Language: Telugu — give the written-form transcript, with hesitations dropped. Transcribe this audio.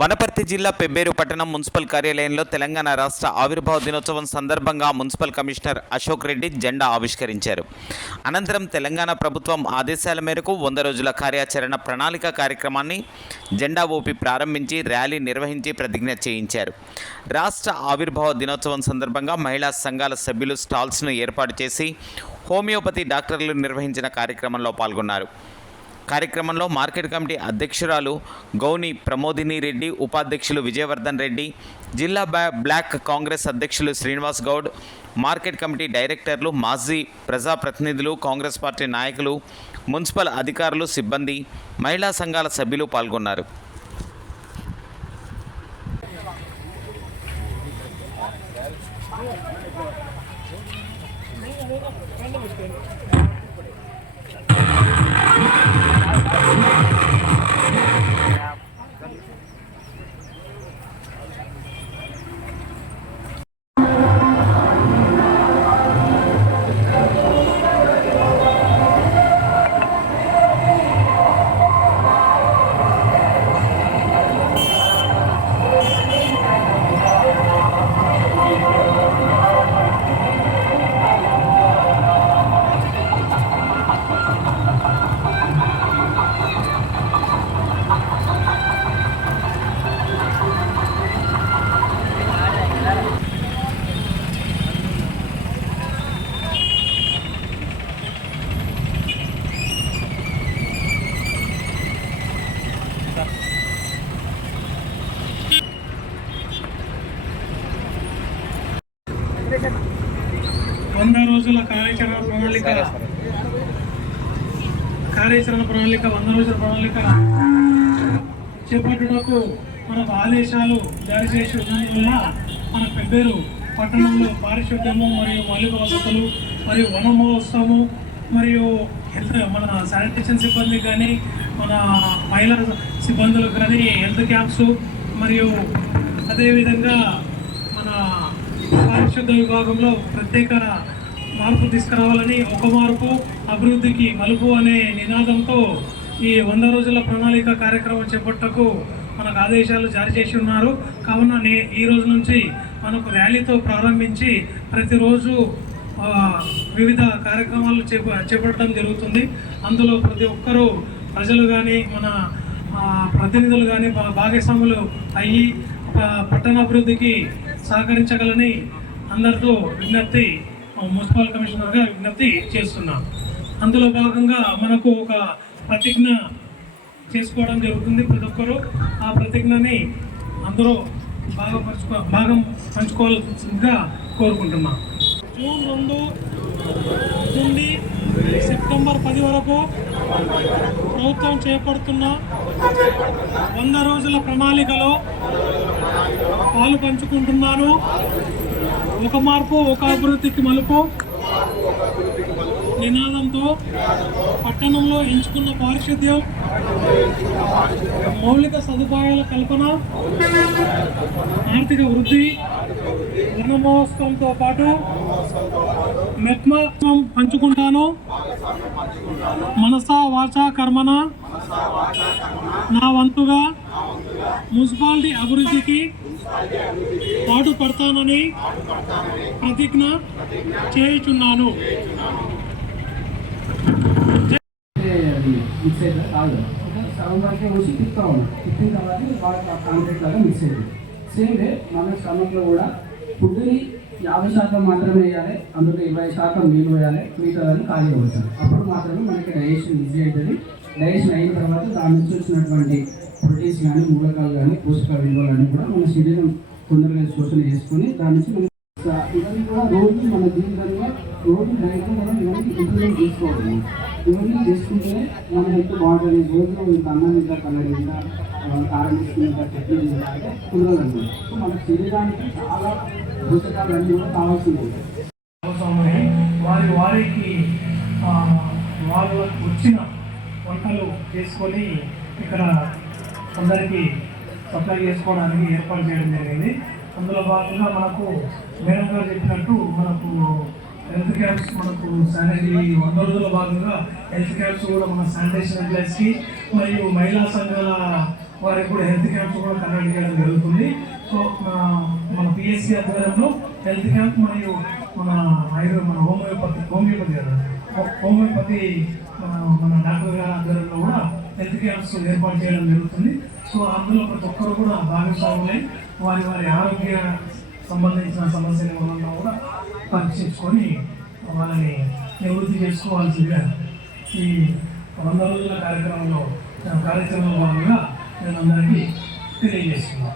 వనపర్తి జిల్లా పెబ్బేరు పట్టణం మున్సిపల్ కార్యాలయంలో తెలంగాణ రాష్ట్ర ఆవిర్భావ దినోత్సవం సందర్భంగా మున్సిపల్ కమిషనర్ అశోక్ రెడ్డి జెండా ఆవిష్కరించారు. అనంతరం తెలంగాణ ప్రభుత్వం ఆదేశాల మేరకు 100 రోజుల కార్యాచరణ ప్రణాళిక కార్యక్రమాన్ని జెండా ఊపి ప్రారంభించి ర్యాలీ నిర్వహించి ప్రతిజ్ఞ చేయించారు. రాష్ట్ర ఆవిర్భావ దినోత్సవం సందర్భంగా మహిళా సంఘాల సభ్యులు స్టాల్స్ను ఏర్పాటు చేసి హోమియోపతి డాక్టర్లు నిర్వహించిన కార్యక్రమంలో పాల్గొన్నారు. కార్యక్రమంలో మార్కెట్ కమిటీ అధ్యక్షురాలు గౌని ప్రమోదిని రెడ్డి, ఉపాధ్యక్షులు విజయవర్ధన్ రెడ్డి, జిల్లా బ్లాక్ కాంగ్రెస్ అధ్యక్షులు శ్రీనివాస్ గౌడ్, మార్కెట్ కమిటీ డైరెక్టర్లు, మాజీ ప్రజాప్రతినిధులు, కాంగ్రెస్ పార్టీ నాయకులు, మున్సిపల్ అధికారులు, సిబ్బంది, మహిళా సంఘాల సభ్యులు పాల్గొన్నారు. వంద రోజుల కార్యాచరణ ప్రణాళిక 100 రోజుల ప్రణాళిక చేపట్టుటకు మనకు ఆదేశాలు జారీ చేసి ఉన్నందువల్ల మన పెబ్బేరు పట్టణంలో పారిశుద్ధ్యము మరియు మౌలిక వసతులు మరియు వన మహోత్సవము మరియు హెల్త్ మన శానిటేషన్ సిబ్బందికి కానీ మన మహిళా సిబ్బందులకు కానీ హెల్త్ క్యాంప్స్ మరియు అదేవిధంగా మన పారిశుద్ధ విభాగంలో ప్రత్యేక మార్పు తీసుకురావాలని, ఒక మార్పు అభివృద్ధికి మలుపు అనే నినాదంతో ఈ 100 రోజుల ప్రణాళిక కార్యక్రమం చేపట్టకు మనకు ఆదేశాలు జారీ చేసి ఉన్నారు. కావున ఈ రోజు నుంచి మనకు ర్యాలీతో ప్రారంభించి ప్రతిరోజు వివిధ కార్యక్రమాలు చేపట్టడం జరుగుతుంది. అందులో ప్రతి ఒక్కరూ ప్రజలు కానీ మన ప్రతినిధులు కానీ భాగస్వాములు అయ్యి పట్టణాభివృద్ధికి సహకరించగలని అందరితో విజ్ఞప్తి, మున్సిపల్ కమిషనర్గా విజ్ఞప్తి చేస్తున్నాం. అందులో భాగంగా మనకు ఒక ప్రతిజ్ఞ చేసుకోవడం జరుగుతుంది. ప్రతి ఒక్కరూ ఆ ప్రతిజ్ఞని అందరూ భాగం పంచుకోవాల్సిందిగా కోరుకుంటున్నాం. జూన్ 2 నుండి సెప్టెంబర్ 10 వరకు ప్రభుత్వం చేపడుతున్న 100 రోజుల ప్రణాళికలో పాలు పంచుకుంటున్నారు. ఒక మార్పు ఒక అభివృద్ధికి మలుపు నినాదంతో పట్టణంలో ఎంచుకున్న పారిశుద్ధ్యం, మౌలిక సదుపాయాల కల్పన, ఆర్థిక వృద్ధి, వన మహోత్సవంతో పాటు మెప్మా పంచుకుంటాను. మనసా వాచా కర్మన నా వంతుగా మున్సిపాలిటీ అభివృద్ధికి పాటుపడతానని ప్రతిజ్ఞ చేయుచున్నాను. మిక్స్ అయితే కాదు, సగం వరకే వచ్చి తిప్పిన తర్వాత బాగా కాంక్రీట్ లాగా మిక్స్ అయింది. సేమ్ డే మన క్రమంలో కూడా ఫుడ్ని 50% మాత్రమే వేయాలి, అందులో 20% నీళ్ళు వేయాలి, మిగతాదని ఖాళీ అవుతుంది. అప్పుడు మాత్రమే మనకి డైజెషన్ ఈజీ అవుతుంది. డైజెషన్ అయిన తర్వాత దాని నుంచి వచ్చినటువంటి ప్రోటీన్స్ కానీ, మూలకాలు కానీ, పోషక విలువలు అన్నీ కూడా మన శరీరం తొందరగా శోషణ చేసుకొని దాని నుంచి మనం ఇవన్నీ కూడా రోజు మన జీవితంలో రోజు డైట్లో మనం ఇవన్నీ ఇంప్లిమెంట్ చేసుకోవాలి. ఇవన్నీ చేసుకుంటే మన హెల్త్ బాగుంటుంది. రోజు ఇంత అన్నం ఇంత కలర్ ఇంత కారం తీసుకుని చట్నీ అంటే కుదరదండి. సో మన శరీరానికి చాలా పోషకాలు అన్నీ కూడా కావాల్సింది. వారికి వాళ్ళు వచ్చిన వంటలు చేసుకొని ఇక్కడ అందరికీ సప్లై చేసుకోవడానికి ఏర్పాటు చేయడం జరిగింది. అందులో భాగంగా మనకు మేడం గారు చెప్పినట్టు మనకు హెల్త్ క్యాంప్స్ మనకు శానిటరీ 100 రోజుల భాగంగా హెల్త్ క్యాంప్స్ కూడా మన శానిటేషన్ ఎంప్లాయీస్కి మరియు మహిళా సంఘాల వారికి కూడా హెల్త్ క్యాంప్స్ కూడా కండక్ట్ చేయడం జరుగుతుంది. సో మన పిఎస్సి ఆధ్వర్యంలో హెల్త్ క్యాంప్ మరియు మన మన హోమియోపతి కదా హోమియోపతి మన డాక్టర్ గారి ఆధ్వర్యంలో కూడా హెల్త్ క్యాంప్స్ ఏర్పాటు చేయడం జరుగుతుంది. సో అందులో ప్రతి ఒక్కరు కూడా భాగస్వాములై వారి వారి ఆరోగ్య సంబంధించిన సమస్యలు ఏమన్నా కూడా పరీక్షించుకొని వాళ్ళని నివృత్తి చేసుకోవాల్సిందిగా ఈ 100 రోజుల కార్యక్రమంలో భాగంగా నేను అందరికీ తెలియజేస్తున్నాను.